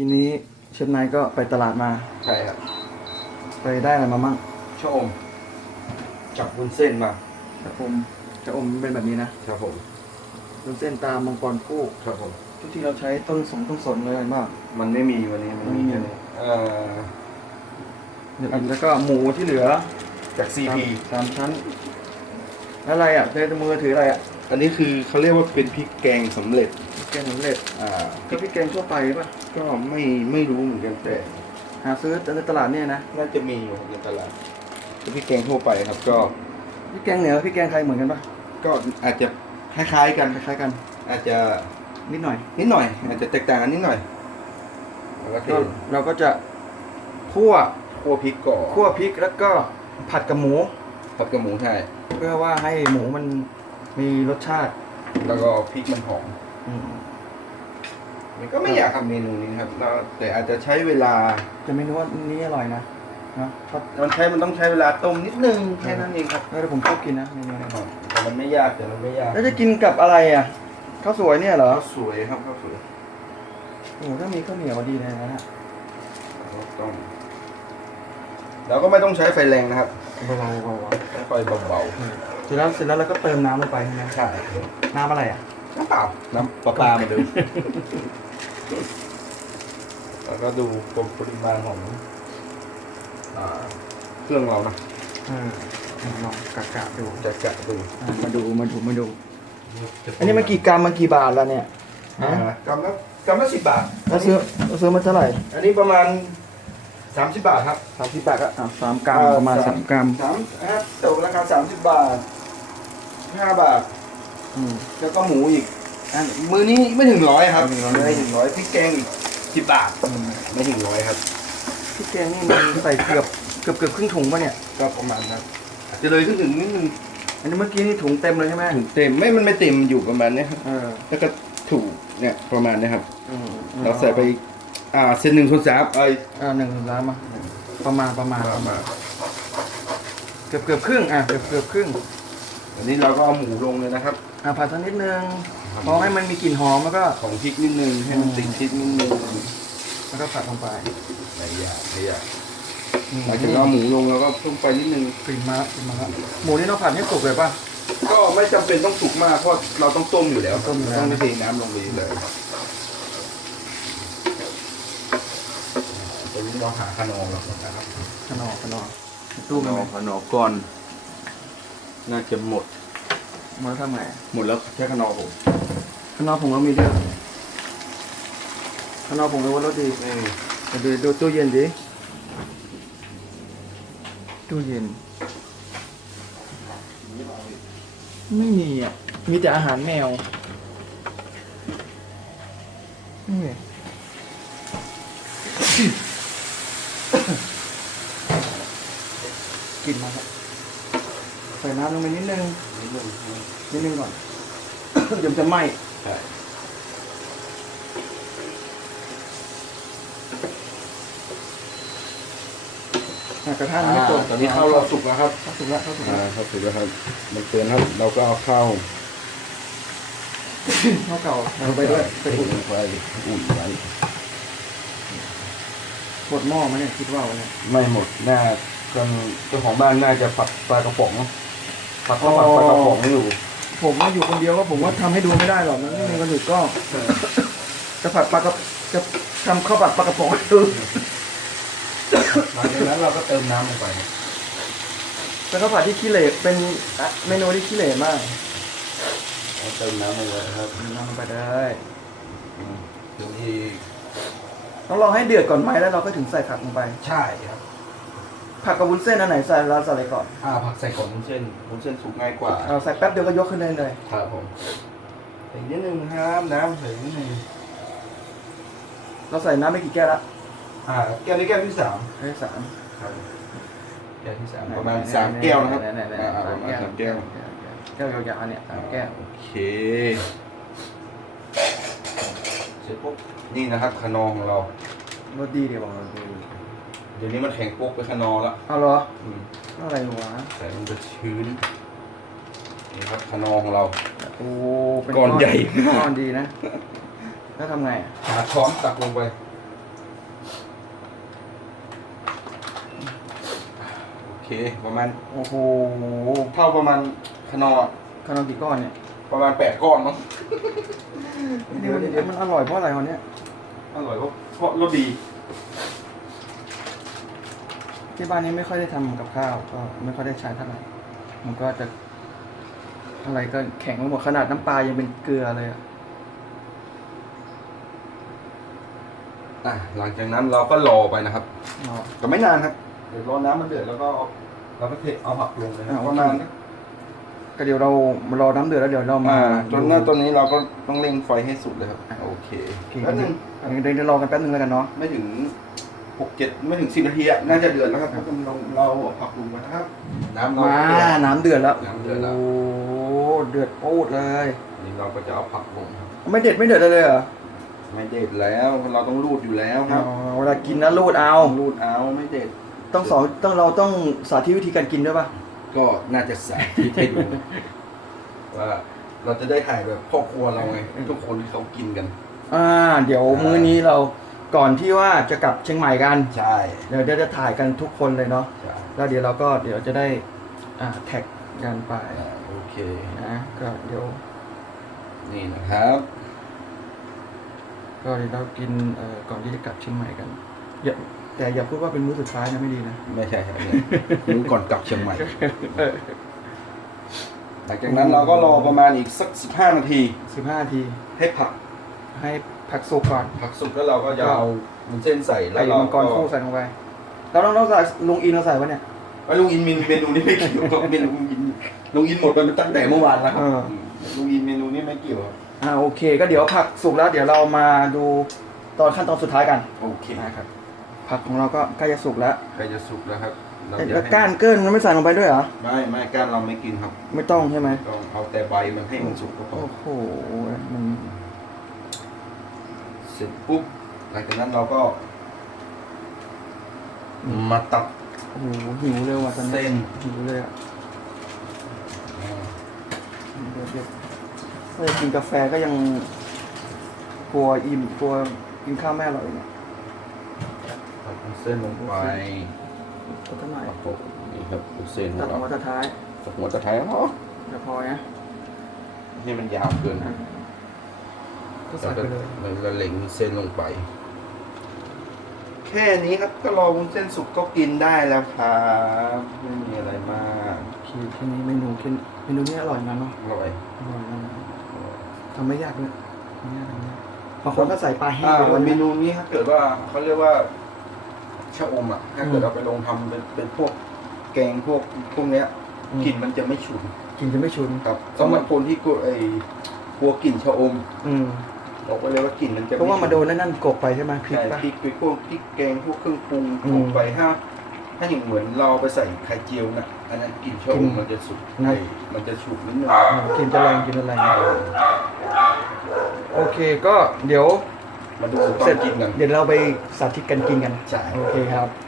ทีนี้เชฟนายก็ไปตลาดมา ใช่ครับ ไปได้อะไรมามั่งชะอม จับวุ้นเส้นมาชะอมชะอมเป็นแบบนี้นะครับผมเป็นเส้นตามมังกรคู่ครับผม ทุกที่เราใช้ต้นสงต้นสนเลยมาก มันไม่มีวันนี้มันมีไม่มีแค่นี้เอ่อเดี๋ยวอีกแล้วก็หมูที่เหลือจากซีพีสามชั้นแล้วอะไรอะในมือถืออะไรอะ อันนี้คือเขาเรียกว่าเป็นพริกแกงสำเร็จพริกแกงสำเร็จอ่าก็พริกแกงทั่วไปป่ะ ก็ไม่ไม่รู้เหมือนกันแต่ หาซื้อในตลาดเนี่ยนะน่าจะมีอยู่ในตลาดเป็นพริกแกงทั่วไปครับก็ พริกแกงเหนือพริกแกงไทยเหมือนกันป่ะ ก็อาจจะคล้ายๆกันคล้ายๆกัน อาจจะนิดหน่อย นิดหน่อย อาจจะแตกต่างกันนิดหน่อยแล้วก็เทก็เราก็จะคั่วคั่วพริกก่อนคั่วพริกแล้วก็ผัดกับหมูผัดกับหมูใช่เพื่อว่าให้หมูมัน มีรสชาติ แล้วก็พริกมันหอมอืมมันก็ไม่อยากทำเมนูนี้นะครับเราแต่อาจจะใช้เวลา จะไม่รู้ว่านี้อร่อยนะนะเพราะมันใช้มันต้องใช้เวลาต้มนิดนึงแค่นั้นเองครับเออแต่ผมชอบกินนะเมนูนี้แต่มันไม่ยากแต่มันไม่ยากแล้วจะกินกับอะไรอะข้าวสวยเนี่ยเหรอข้าวสวยครับข้าวสวยโอ้โหถ้ามีข้าวเหนียวดีเลยนะฮะเราต้มเราก็ไม่ต้องใช้ไฟแรงนะครับเบาๆเบาใช้ไฟเบาๆ เสร็จแล้วเสร็จแล้วเราก็เติมน้ำลงไปใช่ไหมๆใช่น้ำอะไรอะน้ำเปล่าน้ำปลาปลามาดูแล้วก็ดูปริมาณของอ่าเครื่องเรานะเออลองกะกะดูจะกะดูอะมาดูมาดูมาดู อันนี้มันกี่กรัมมันกี่บาทแล้วเนี่ยอ่าฮะกรัมละกรัมละสิบบาทแล้วซื้อแล้วซื้อมาเท่าไหร่ อันนี้ประมาณสามสิบบาทครับสามสิบบาทก็อะสามกรัมประมาณสามกรัมสามอะตกราคาสามสิบบาท ห้าบาท อืมแล้วก็หมูอีกอันมือนี้ไม่ถึงร้อยครับไม่ถึงร้อยไม่ถึงร้อยพริกแกงอีกสิบบาทอืมไม่ถึงร้อยครับพริกแกงนี่มันใส่เกือบเกือบเกือบครึ่งถุงป่ะเนี่ย ก็ประมาณนั้นอาจจะเลยขึ้นถึงนิดนึงอันนี้เมื่อกี้นี่ถุงเต็มเลยใช่ไหมถึงเต็ม ไม่ มันไม่เต็มอยู่ประมาณเนี้ยครับ เออแล้วก็ถูกเนี่ยประมาณเนี้ยครับ อืมเราใส่ไป อ่าเซนหนึ่งส่วนสามไอ้อ่าหนึ่งถึงสามมาประมาณประมาณประมาณเกือบเกือบครึ่งอะเกือบเกือบครึ่ง อันนี้เราก็เอาหมูลงเลยนะครับ อะผัดสักนิดนึงพอให้มันมีกลิ่นหอมแล้วก็ของพริกนิดนึงให้มันติดพริกนิดนึงแล้วก็ผัดลงไปไม่ยากไม่ยากหลังจากเราเอาหมูลงเราก็ต้มไปนิดนึงกลิ่นมาแล้วกลิ่นมาแล้วหมูนี่เราผัดให้สุกเลยป่ะก็ไม่จำเป็นต้องสุกมากเพราะเราต้องต้มอยู่แล้วต้มอยู่แล้วต้องไม่เทน้ำลงไปเลยตอนนี้เราหาขนองเราก่อนนะครับขนอขนอตู้มันไหมขนอก่อน น่าจะหมดมันทำไงหมดแล้วแค่ขนอผมขนอผงเรามีด้วยขนอผงเราว่ารสดีไม่มีเดี๋ยวดูตู้เย็นดิตู้เย็น ไม่มีอะ มีแต่อาหารแมวนี่ไงกินมาครับ ใส่น้ำลงไปนิดนึงนิดนึงนิดนึงก่อนเดี๋ยวมันจะไหม้ใช่อะกระทะมันไม่ตรงตอนนี้ข้าวเราสุกแล้วครับเข้าสุกแล้วเข้าสุกอ่าแล้วข้าวสุกแล้วครับมันเตือนครับ เราก็เอาข้าวข้าวเก่าเอาไปด้วยไปไปอุ่นอุ่นไว้อุ่นไว้หมดหม้อไหมเนี่ยคิดว่าเนี่ยไม่หมดน่าคนเจ้าของบ้านน่าจะผัดปลากระป๋อง ผัดข้าวผัดปลากระป๋องอยู่ ผมมาอยู่คนเดียวก็ผมว่าทำให้ดูไม่ได้หรอกมันไม่มีคนอื่นก็จะผัดปลากระจะทำข้าวผัดปลากระป๋องให้ดูหลังจากนั้นเราก็เติมน้ำลงไปแต่ข้าวผัดที่ขี้เหร่เป็นอะเมนูที่ขี้เหร่มากเราเติมน้ำลงไปครับนำไปได้อืมถึงที่ต้องรอให้เดือดก่อนไหมแล้วเราก็ถึงใส่ผักลงไป ใช่ครับ ผักกับวุ้นเส้นอันไหนใส่เราใส่อะไรก่อนอ่าผักใส่ก่อนวุ้นเส้นวุ้นเส้นสุกง่ายกว่าเอาใส่แป๊บเดียวก็ยกขึ้นได้เลยครับผมใส่นิดนึงครับน้ำใส่นิดนึงเราใส่น้ำไปกี่แก้วละอ่าแก้วนี้แก้วที่สามแก้วสามครับแก้วที่สามประมาณสามแก้วนะครับไหๆๆๆอ่าประมาณสามแก้วแก้วยาวๆเนี่ยสามแก้วโอเคเสร็จปุ๊บนี่นะครับขนอของเรารสดีเดี๋ยวบอกรสดี เดี๋ยวนี้มันแข็งปุ๊กไปขนอละเอาเหรอ อืมอะไรวะ แต่มันจะชื้นนี่ครับคานอของเรา โอ้เป็ก้อนใหญ่ ก้อนดีนะ แล้วทำไงอะหาช้อนตักลงไป โอเค ประมาณโอ้โหเท่าประมาณคานอคานอกี่ก้อนเนี่ยประมาณแปดก้อนมั้งนี่มันมันอร่อยเพราะอะไรวะเนี้อร่อยเพราะเพราะรสดี ที่บ้านนี้ไม่ค่อยได้ทำกับข้าว ก็ไม่ค่อยได้ใช้เท่าไหร่มันก็จะ อะไรก็แข็งไปหมดขนาดน้ำปลายังเป็นเกลือเลยอะอะหลังจากนั้นเราก็รอไปนะครับอ๋อก็ไม่นานครับเดี๋ยวรอน้ำมันเดือดแล้วก็เอาเราก็เทเอาผักลงเลยครับอ่าประมาณก็เดี๋ยวเรามารอน้ำเดือดแล้วเดี๋ยวเรามาอ่าจนหน้าดูตอนนี้เราก็ต้องเร่งไฟให้สุดเลยครับอะโอเคโอเคแป๊บนึงเดี๋ยวเดี๋ยวรอกันแป๊บนึงแล้วกันเนาะไม่ถึง หกเจ็ดไม่ถึงสิบนาทีอะน่าจะเดือดแล้วครับเพราะเราเราเอาผักลงมานะครับ น้ำเรามาเดือด น้ำเดือดแล้วน้ำเดือดแล้ว โอ้เดือดปูดเลยนี่เราก็จะเอาผักลงครับไม่เด็ดไม่เดือดเลยเหรอไม่เด็ดแล้วเราต้องรูดอยู่แล้วคอ๋รัอบเวลากินนะรูดเอาต้องรูดเอาไม่เด็ดต้องสอนต้องเราต้องสาธิตวิธีการกินด้วยป่ะก็น่าจะใส่ที่ให้ดูว่าเราจะได้ถ่ายแบบพ่อครัวเราไงทุกคนที่เขากินกัน อ่า เดี๋ยวมื้อนี้เรา ก่อนที่ว่าจะกลับเชียงใหม่กัน ใช่เดี๋ยวจะถ่ายกันทุกคนเลยเนาะใช่แล้วเดี๋ยวเราก็เดี๋ยวจะได้อ่าแท็กกันไปอ่าโอเค นะก็เดี๋ยวนี่นะครับ ก็เดี๋ยวเรากินเอ่อก่อนที่จะกลับเชียงใหม่กันอย่าแต่อย่าพูดว่าเป็นมื้อสุดท้ายนะไม่ดีนะ ไม่ใช่ครับเนี่ยมื้อก่อนกลับเชียงใหม่ หลังจากนั้นเราก็รอประมาณอีกสักสิบห้านาที สิบห้านาทีให้ผัก ให้ผักสุกก่อนผักสุกแล้วเราก็จะเอาวุ้นเส้นใส่แล้ไอ้วเรามังกรคู่ใส่ลงไปแล้วเราต้องใส่ลุงอินเราใส่ปะเนี่ยว่าลุงอินเมนูเมนูนี้ไม่เกี่ยวกับเมนูลุงอินลุงอินหมดไปตั้งแต่เมื่อวานแล้วครับเออ ลุงอินเมนูนี้ไม่เกี่ยวครับอ่าโอเค ก็เดี๋ยวผักสุกแล้วเดี๋ยวเรามาดูตอนขั้นตอนสุดท้ายกันโอเคนะครับผักของเราก็ใกล้จะสุกแล้วใกล้จะสุกแล้วครับเราเอ๊ะจะแล้วให้ก้านเกิ้ลมันไม่ใส่ลงไปด้วยเหรอไม่ไม่ก้านเราไม่กินครับไม่ต้องใช่ไหมต้องเอาแต่ใบมันให้มันสุกก็พอโอ้โหมันเสร็จปุ๊บหลังจากนั้นเราก็มาตัดโอ้โหหิวเลยว่ะตอนนี้เส้นหิวเลยอะเดี๋ยวเดี๋ยวถ้าจะกินกาแฟก็ยังกลัวอิ่มกลัวกินข้าวแม่อร่อยเนี่ยตัดเส้นลงไปก็เท่าไหร่ครับผมนี่ครับเส้นขตัอดงออกเรามาสุดท้ายตัดหัวตัดท้ายเนาะเดี๋ยวพอนะนี่มันยาวเกิน ก็ใส่ไปเลยเราจะเล็งเส้นลงไป แค่นี้ครับก็รอวุ้นเส้นสุกก็กินได้แล้วครับไม่มีอะไรมากโอเคแค่นี้เมนูแค่เมนูนี้อร่อยนะเนาะอร่อยอร่อยนะทำไม่ยากเลยทำไม่ยากทำไม่ยากบางคนก็ใส่ปลาแห้งอ่าไปด้วยเมนะนูนี้ถ้าเกิดว่าเขาเรียกว่าชะอมอะถ้าเกิดอืมเราไปลงทำเป็นเป็นพวกแกงพวกพวกเนี้ยอืมกลิ่นมันจะไม่ฉุน กินจะไม่ชุน ครับสำหรับคนที่กลัวไอ้กลัวกลิ่นชะอม อืม บอกไปเลยว่ากลิ่นมันจะเพราะว่าไฉุมาโดนนั่นนั่นกบไปใช่ไหมพริกใช่ปะ พริกไปพวกพริกแกงพวกเครื่องปรุงอืมลงไปถ้าถ้าอย่างเหมือนเราไปใส่ไข่เจียวน่ะอันนั้นกลิ่นชะกลิ่อมนมันจะสุกนะไอ้มันจะฉุกนิดนึงอืมกินจะแรงกินอะไรโอเคก็เดี๋ยวมาดูตอเสร็จนกินกันเดี๋ยวเราไปสาธิตกันกินกัน ใช่ โอเคครับโ